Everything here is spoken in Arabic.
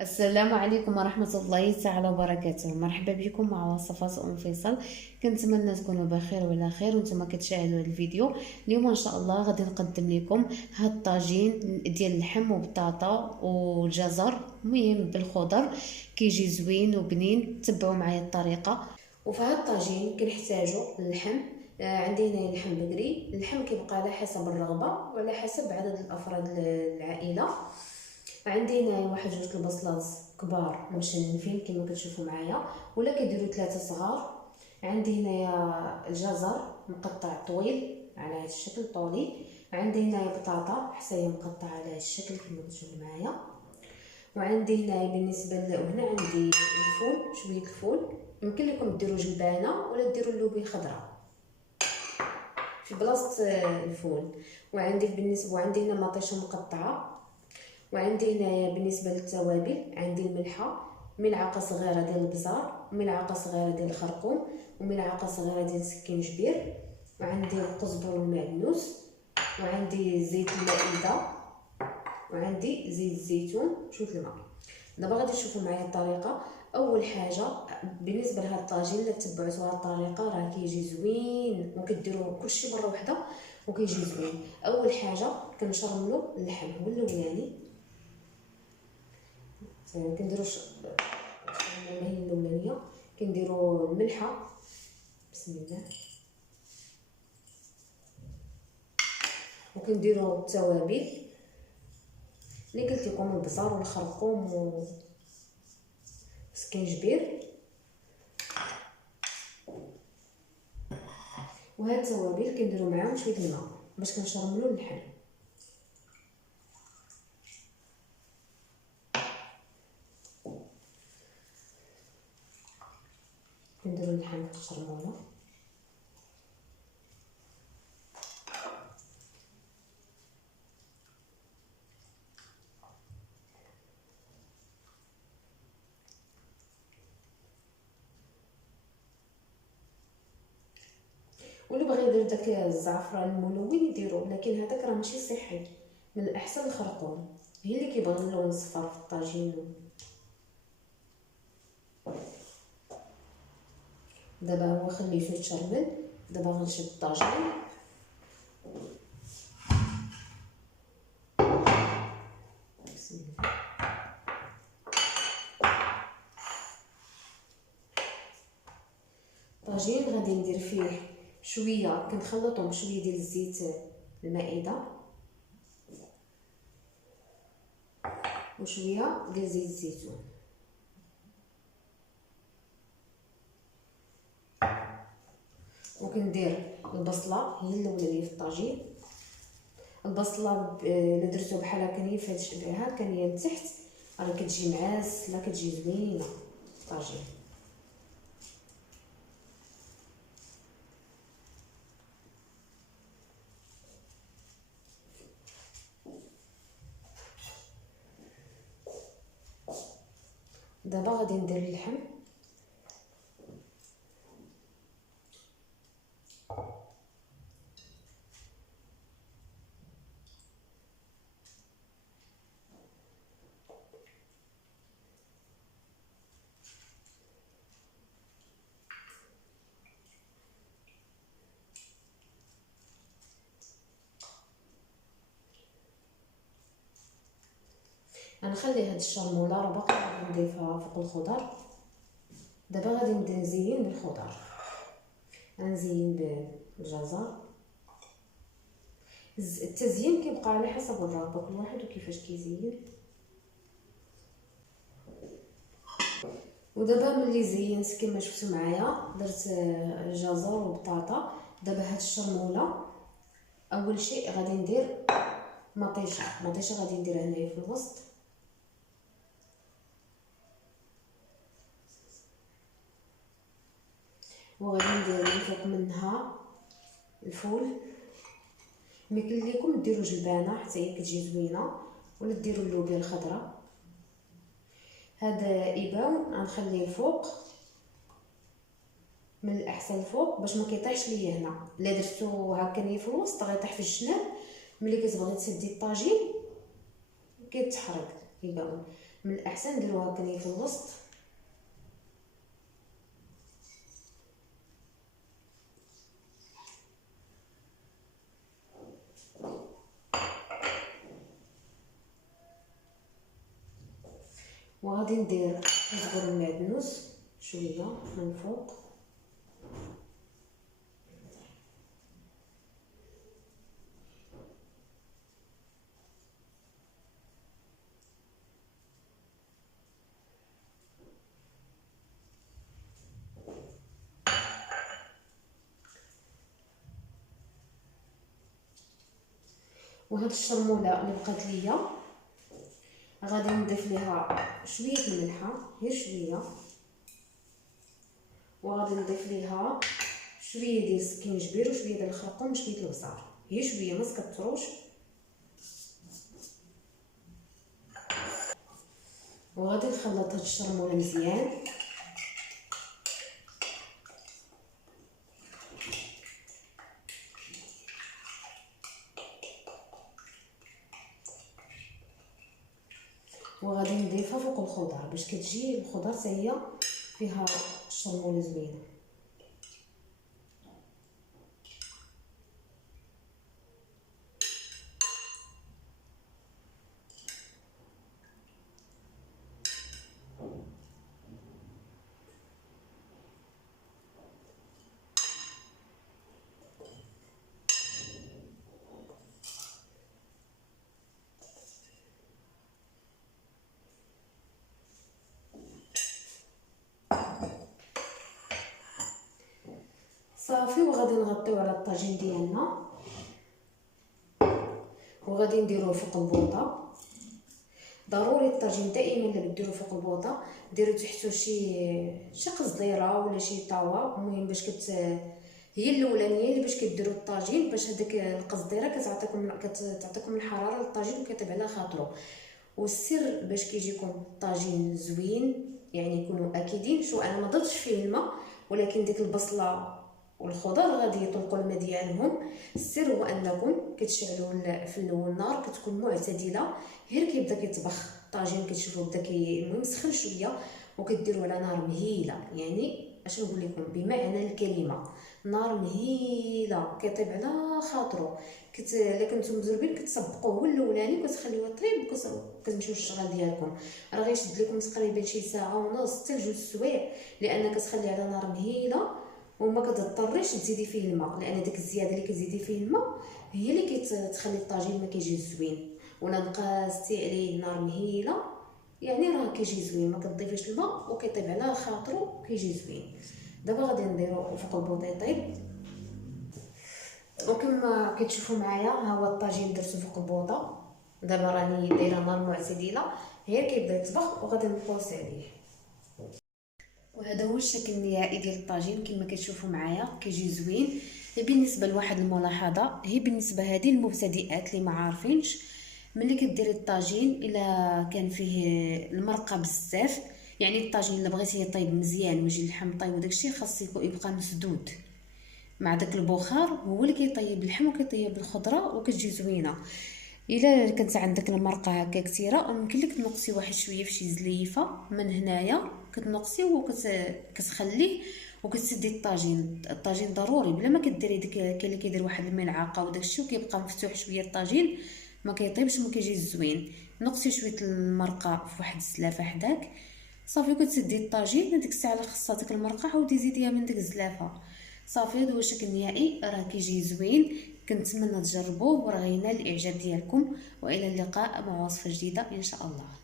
السلام عليكم ورحمة الله تعالى وبركاته. مرحبا بكم مع وصفات ام فيصل. كنتمنى تكونوا بخير وعلى خير وانتم كتشاهدوا هذا الفيديو. اليوم ان شاء الله غادي نقدم لكم هاد الطاجين ديال اللحم وبطاطا والجزر، المهم بالخضر، كيجي زوين وبنين. تبعوا معايا الطريقة. وفي هاد الطاجين كنحتاجوا اللحم. عندي هنا اللحم بقري. اللحم كيبقى على حسب الرغبة وعلى حسب عدد الافراد العائلة. عندي هنا واحد جوج البصلات كبار مشنفين كما كتشوفوا معايا، ولا كيديروا 3 صغار. عندي هنايا الجزر مقطع طويل على هذا الشكل طولي. عندي هنايا بطاطا حتى هي مقطعه على هذا الشكل كما كتشوفوا معايا. وعندي هنايا بالنسبه هنا عندي الفول، شويه الفول. يمكن لكم ديروا جلبانه ولا ديروا اللوبي الخضراء في بلاصه الفول. وعندي هنا مطيشه مقطعه. وعندي هنايا بالنسبه للتوابل عندي الملحه، ملعقه صغيره ديال البزار، وملعقه صغيره ديال الخرقوم، وملعقه صغيره ديال سكينجبير. وعندي القزبر والمعدنوس، وعندي زيت المائده، وعندي زيت الزيتون، شويه الماء. دابا غادي تشوفوا معايا الطريقه. اول حاجه بالنسبه لهاد الطاجين الا تبعتوا هاد الطريقه راه كيجي زوين وكديروا كلشي مره واحده وكيجي زوين. اول حاجه كنشرملوا اللحم هو الاولاني. كنديروا الماهيه الاولانيه، كنديروا الملحه. بسم الله. وكنديروا التوابل اللي قلت لكم، البصل والخرقوم وسكينجبير. وهاد التوابل كنديروا معاهم شويه الماء باش كنشرملوا اللحم. كنديروا اللحم في الشرموله. واللي بغى يدير داك الزعفران الملون يديروه، لكن هذاك راه ماشي صحي. من الاحسن الخرقوم، هي اللي كيبغي اللون الصفر في الطاجين. دابا هو خليته يتشربل. دابا غنشد الطاجين. بسم الله. الطاجين غادي ندير فيه شويه، كنخلطهم بشويه ديال الزيت المائده وشويه ديال زيت الزيتون. وكندير البصله هي الاولانيه في الطاجين. البصله الا درتو بحال هكا نيفات بها كان هي لتحت راه كتجي معاسله، كتجي زوينه الطاجين. دابا غادي ندير اللحم. غنخلي هاد الشرموله راه باقي غادي نضيفها فوق الخضر. دابا غادي نبدا نزين بالخضر. غنزين بالجزر. التزيين كيبقى على حسب الرغبه، كل واحد وكيفاش كيزين. ودابا ملي زينت كما شفتوا معايا درت الجزر وبطاطا. دابا هاد الشرموله اول شيء غادي ندير مطيشه غادي نديرها هنايا في الوسط. وغادي ندير من فوق منها الفول. يمكن لكم ديروا جلبانه حتى هي كتجي زوينه، ولا ديروا اللوبيا الخضراء. هذا ايباو غنخليه الفوق، من الاحسن الفوق باش ما كيطيحش ليا هنا. الا درتو هكا نيه في الوسط غيطيح في الجناب. ملي كتبغي تسدي الطاجين كيتحرق ايباو. من الاحسن نديروها هكا في الوسط. وغادي ندير زبر المعدنوس شويه من فوق، وهاد الشرموله اللي بقات ليا غادي نضيف ليها شويه الملحه، غير شويه، وغادي نضيف ليها شويه ديال السكينجبير وشويه ديال الخرقوم وشويه البزار، غير شويه ما تكثروش. وغادي نخلط هاد الشرموله مزيان. وغادي نضيفها فوق الخضر باش كتجي الخضر حتى هي فيها الشرموله زوينه. صافي، وغادي نغطيو على الطاجين ديالنا وغادي نديروه فوق البوطه. ضروري الطاجين دائما اللي ديروه فوق البوطه ديروا تحتو شي قزديره ولا شي طاوه، المهم باش هي الاولانيه اللي باش كديروا الطاجين، باش هذيك القزديره كتعطيكم الحراره للطاجين وكيطيب على خاطرو. والسر باش كيجيكم الطاجين زوين يعني يكونوا اكيدين. شو انا ما ضفتش فيه الماء، ولكن ديك البصله والخضر غادي يطلقوا الماء ديالهم. السر هو انكم كتشعلوا في الاول النار كتكون معتدله، غير كيبدا كيطبخ الطاجين كتشوفوا بدا المهم سخن شويه، وكديروا على نار مهيله. يعني اش نقول لكم بمعنى الكلمه، نار مهيله كيطيب على خاطرو. الا كنتم مزربين كتسبقوه هو الاولاني وكتخليوه طيب وكتمشيو للشغل ديالكم. راه غيشد لكم تقريبا شي ساعه ونص حتى لجوج سوايع، لان كتخلي على نار مهيله وما كتضطريش تزيدي فيه الماء، لان ديك الزياده اللي كتزيدي فيه الماء هي اللي كتخلي الطاجين ما كيجيش زوين. ولا نقاستي عليه نار مهيله يعني راه كيجي زوين، ما كتضيفيش الماء وكيطيب على خاطرو كيجي زوين. دابا غادي نديرو فوق البوطه يطيب، وكما كتشوفوا معايا ها هو الطاجين درتو فوق البوطه. دابا راني دايره نار معتدله غير كيبدا يطبخ وغادي نبوسي عليه. وهذا هو الشكل النهائي ديال الطاجين كما كتشوفوا معايا كيجي زوين. بالنسبه لواحد الملاحظه، هي بالنسبه هذه المبتدئات اللي ما عارفينش، ملي كديري الطاجين الا كان فيه المرقه بزاف، يعني الطاجين الا بغيتيه يطيب مزيان ويجي اللحم طيب وداكشي خاص يبقى مسدود مع داك البخار، هو اللي كيطيب اللحم وكيطيب الخضره وكتجي زوينه. الا كانت عندك المرقه هكا كثيره ممكن لك تنقصي واحد شويه في شي زليفه من هنايا، كتنقصي وكتخليه وكتسدي الطاجين ضروري بلا ما كديري ديك. كاين اللي كيدير واحد الملعقه وداكشي وكيبقى مفتوح شويه الطاجين ما كيطيبش ما كيجيش زوين. نقصي شويه المرقه في واحد الزلافه حداك صافي، كتسدي الطاجين. ديك الساعه اللي خصاتك المرقه عاودي زيديها من ديك الزلافه صافي. هذا هو الشكل النهائي، راه كيجي زوين. كنتمنى تجربوه وراه غينال الاعجاب ديالكم، والى اللقاء مع وصفه جديده ان شاء الله.